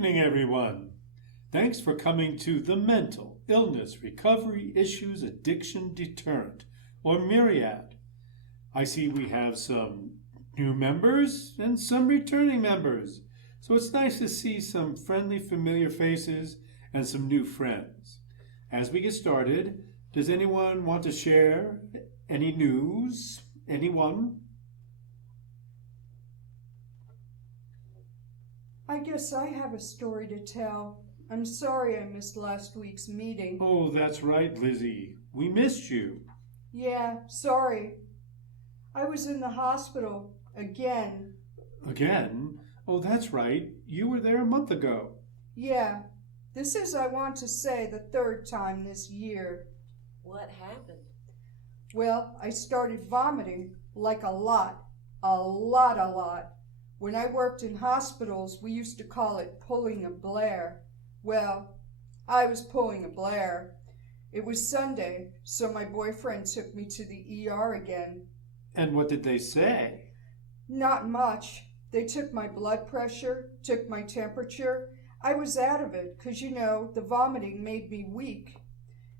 evening, everyone. Thanks for coming to the Mental Illness Recovery Issues Addiction Deterrent, or Myriad. I see we have some new members and some returning members, so it's nice to see some friendly, familiar faces and some new friends. As we get started, does anyone want to share any news? Anyone? I guess I have a story to tell. I'm sorry I missed last week's meeting. Oh, that's right, Lizzie. We missed you. Yeah, sorry. I was in the hospital again. Again? Oh, that's right. You were there a month ago. Yeah, this is, I want to say, the third time this year. What happened? Well, I started vomiting, like a lot. A lot. When I worked in hospitals, we used to call it pulling a Blair. Well, I was pulling a Blair. It was Sunday, so my boyfriend took me to the ER again. And what did they say? Not much. They took my blood pressure, took my temperature. I was out of it, 'cause the vomiting made me weak.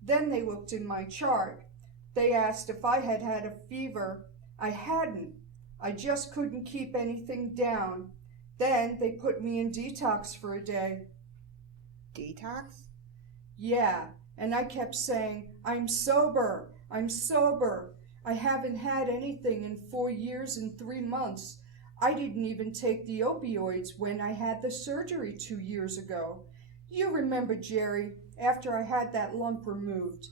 Then they looked in my chart. They asked if I had had a fever. I hadn't. I just couldn't keep anything down. Then they put me in detox for a day. Detox? Yeah, and I kept saying, I'm sober. I haven't had anything in 4 years and 3 months. I didn't even take the opioids when I had the surgery 2 years ago. You remember, Jerry, after I had that lump removed.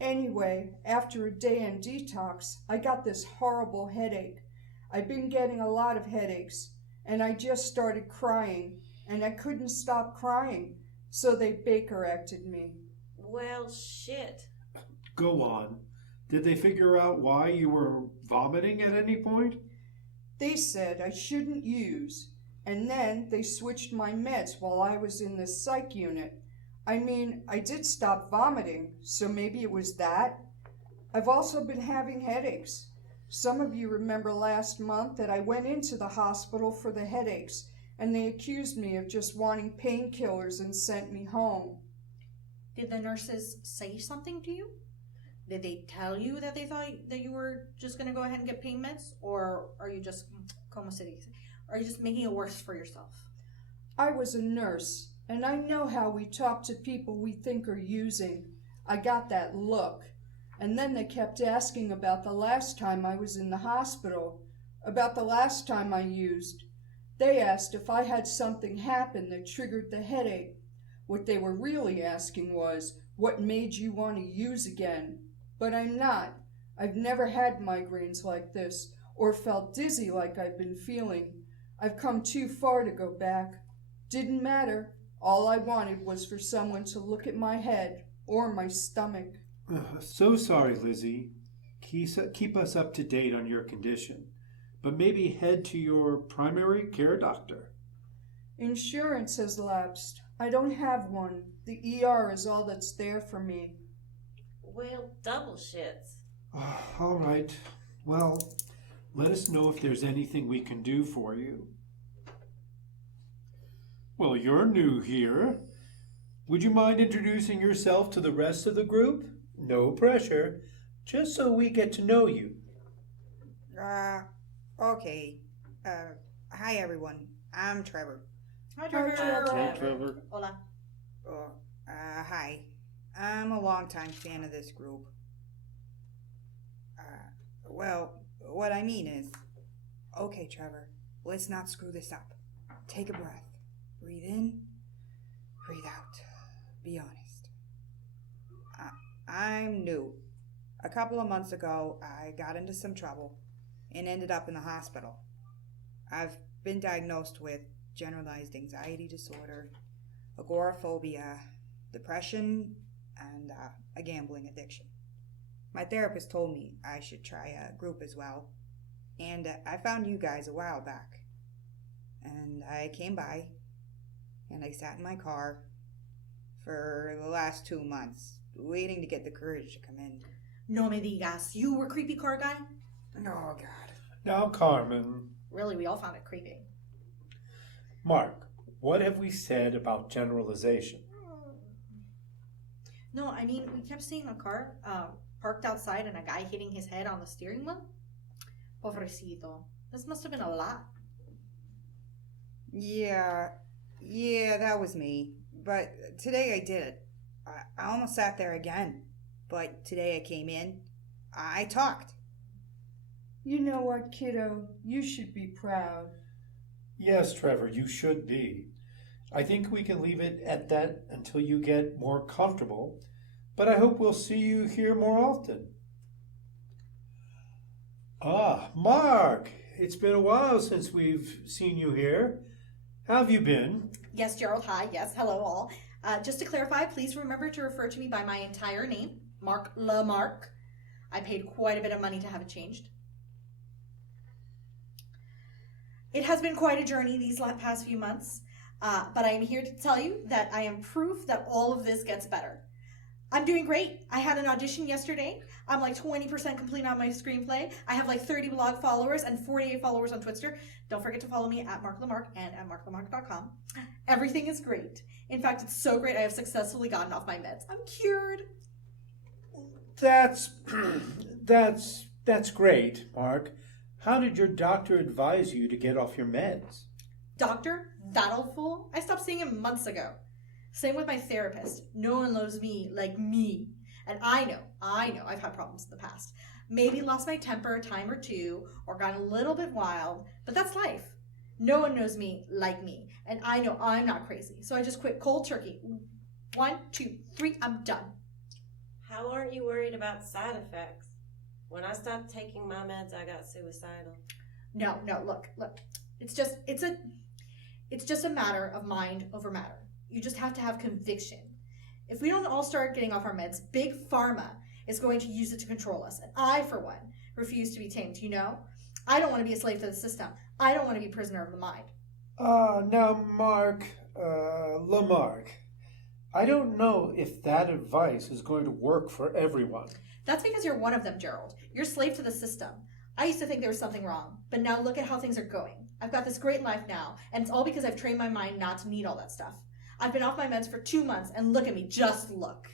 Anyway, after a day in detox, I got this horrible headache. I've been getting a lot of headaches, and I just started crying, and I couldn't stop crying, so they Baker-acted me. Well, shit. Go on. Did they figure out why you were vomiting at any point? They said I shouldn't use, and then they switched my meds while I was in the psych unit. I mean, I did stop vomiting, so maybe it was that. I've also been having headaches. Some of you remember last month that I went into the hospital for the headaches, and they accused me of just wanting painkillers and sent me home. Did the nurses say something to you? Did they tell you that they thought that you were just going to go ahead and get pain meds? Or are you just, como se dice, are you just making it worse for yourself? I was a nurse, and I know how we talk to people we think are using. I got that look. And then they kept asking about the last time I was in the hospital, about the last time I used. They asked if I had something happen that triggered the headache. What they were really asking was, what made you want to use again? But I'm not. I've never had migraines like this, or felt dizzy like I've been feeling. I've come too far to go back. Didn't matter. All I wanted was for someone to look at my head or my stomach. So sorry, Lizzie. Keep us up to date on your condition, but maybe head to your primary care doctor. Insurance has lapsed. I don't have one. The ER is all that's there for me. Well, double shits. All right. Well, let us know if there's anything we can do for you. Well, you're new here. Would you mind introducing yourself to the rest of the group? No pressure, just so we get to know you. Okay. Hi everyone. I'm Trevor. Hi, Trevor. Hey, Trevor. Hola. Hi. I'm a longtime fan of this group. Well, what I mean is, okay, Trevor, let's not screw this up. Take a breath. Breathe in, breathe out. Be honest. I'm new. A couple of months ago, I got into some trouble and ended up in the hospital. I've been diagnosed with generalized anxiety disorder, agoraphobia, depression, and a gambling addiction. My therapist told me I should try a group as well, and I found you guys a while back. And I came by, and I sat in my car for the last 2 months, waiting to get the courage to come in. No me digas. You were creepy car guy? Oh, God. Now, Carmen. Really, we all found it creepy. Mark, what have we said about generalization? No, I mean, we kept seeing a car parked outside and a guy hitting his head on the steering wheel. Pobrecito. This must have been a lot. Yeah, that was me. But today I did it. I almost sat there again. But today I came in. I talked. You know what, kiddo? You should be proud. Yes, Trevor, you should be. I think we can leave it at that until you get more comfortable, but I hope we'll see you here more often. Ah, Mark, it's been a while since we've seen you here. How have you been? Yes, Gerald, hi. Yes, hello all. Just to clarify, please remember to refer to me by my entire name, Mark Lamarck. I paid quite a bit of money to have it changed. It has been quite a journey these past few months, but I am here to tell you that I am proof that all of this gets better. I'm doing great. I had an audition yesterday. I'm like 20% complete on my screenplay. I have like 30 blog followers and 48 followers on Twitter. Don't forget to follow me at Mark Lamarck and at marklamarck.com. Everything is great. In fact, it's so great I have successfully gotten off my meds. I'm cured. That's great, Mark. How did your doctor advise you to get off your meds? Doctor? That old fool? I stopped seeing him months ago. Same with my therapist. No one loves me like me. And I know, I've had problems in the past. Maybe lost my temper a time or two, or got a little bit wild, but that's life. No one knows me like me, and I know I'm not crazy. So I just quit cold turkey. 1, 2, 3, I'm done. How aren't you worried about side effects? When I stopped taking my meds, I got suicidal. No, look. It's just a matter of mind over matter. You just have to have conviction. If we don't all start getting off our meds, Big Pharma is going to use it to control us. And I, for one, refuse to be tamed, you know? I don't want to be a slave to the system. I don't want to be a prisoner of the mind. Now, Mark, Lamarck, I don't know if that advice is going to work for everyone. That's because you're one of them, Gerald. You're a slave to the system. I used to think there was something wrong, but now look at how things are going. I've got this great life now, and it's all because I've trained my mind not to need all that stuff. I've been off my meds for 2 months, and look at me, just look.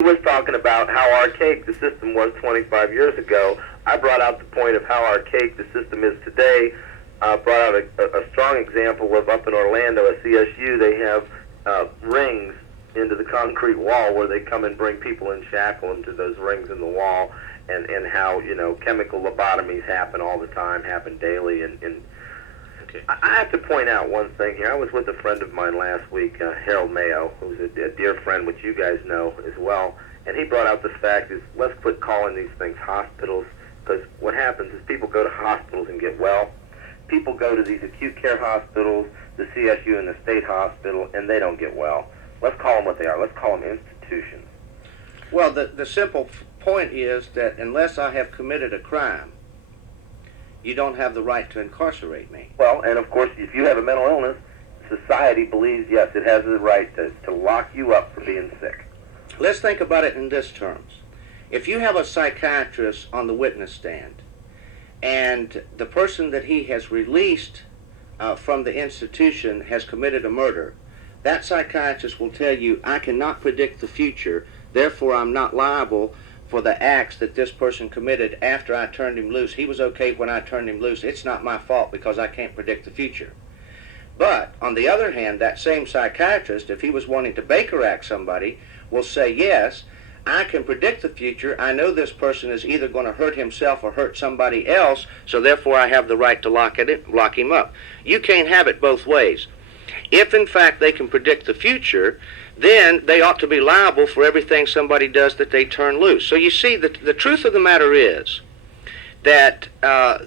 He was talking about how archaic the system was 25 years ago. I brought out the point of how archaic the system is today. Brought out a strong example of up in Orlando at CSU, they have rings into the concrete wall where they come and bring people and shackle them to those rings in the wall, and how, you know, chemical lobotomies happen all the time, happen daily. And Okay. I have to point out one thing here. I was with a friend of mine last week, Harold Mayo, who's a dear friend, which you guys know as well, and he brought out the fact is, let's quit calling these things hospitals, because what happens is people go to hospitals and get well. People go to these acute care hospitals, the CSU and the state hospital, and they don't get well. Let's call them what they are. Let's call them institutions. Well, the simple point is that unless I have committed a crime, you don't have the right to incarcerate me. Well, and of course, if you have a mental illness, society believes, yes, it has the right to lock you up for being sick. Let's think about it in this terms. If you have a psychiatrist on the witness stand, and the person that he has released from the institution has committed a murder, that psychiatrist will tell you, I cannot predict the future, therefore I'm not liable for the acts that this person committed after I turned him loose. He was okay when I turned him loose. It's not my fault because I can't predict the future. But, on the other hand, that same psychiatrist, if he was wanting to Baker Act somebody, will say, yes, I can predict the future. I know this person is either going to hurt himself or hurt somebody else, so therefore I have the right to lock him up. You can't have it both ways. If, in fact, they can predict the future, then they ought to be liable for everything somebody does that they turn loose. So you see, the truth of the matter is that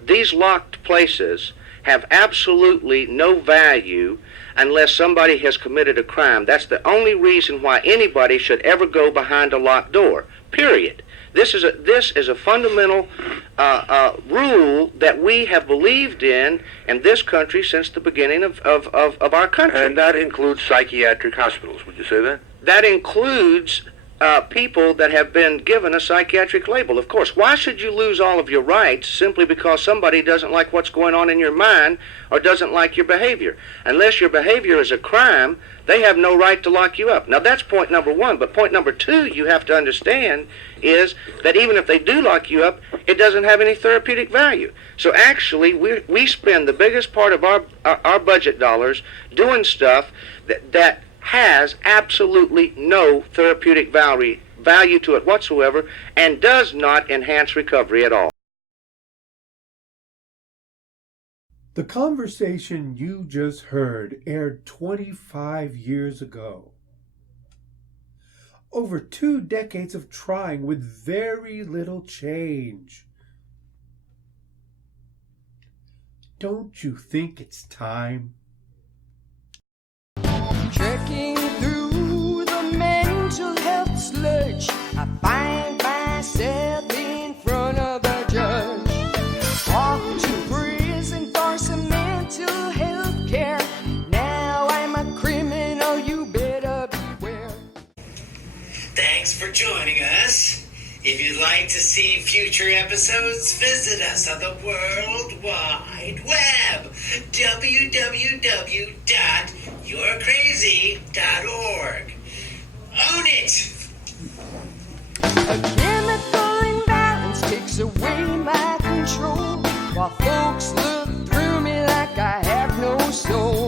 these locked places have absolutely no value unless somebody has committed a crime. That's the only reason why anybody should ever go behind a locked door, period. This is a fundamental rule that we have believed in this country since the beginning of our country. And that includes psychiatric hospitals, would you say that? That includes people that have been given a psychiatric label. Of course, why should you lose all of your rights simply because somebody doesn't like what's going on in your mind or doesn't like your behavior? Unless your behavior is a crime, they have no right to lock you up. Now, that's point number one. But point number two you have to understand is that even if they do lock you up, it doesn't have any therapeutic value. So actually, we spend the biggest part of our budget dollars doing stuff that has absolutely no therapeutic value to it whatsoever and does not enhance recovery at all. The conversation you just heard aired 25 years ago. Over 2 decades of trying with very little change. Don't you think it's time? Trekking through the mental health sludge, I find myself in front of a judge. Off to prison for some mental health care. Now I'm a criminal, you better beware. Thanks for joining us. If you'd like to see future episodes, visit us on the World Wide Web, www.you'recrazy.org. Own it! A chemical imbalance takes away my control, while folks look through me like I have no soul.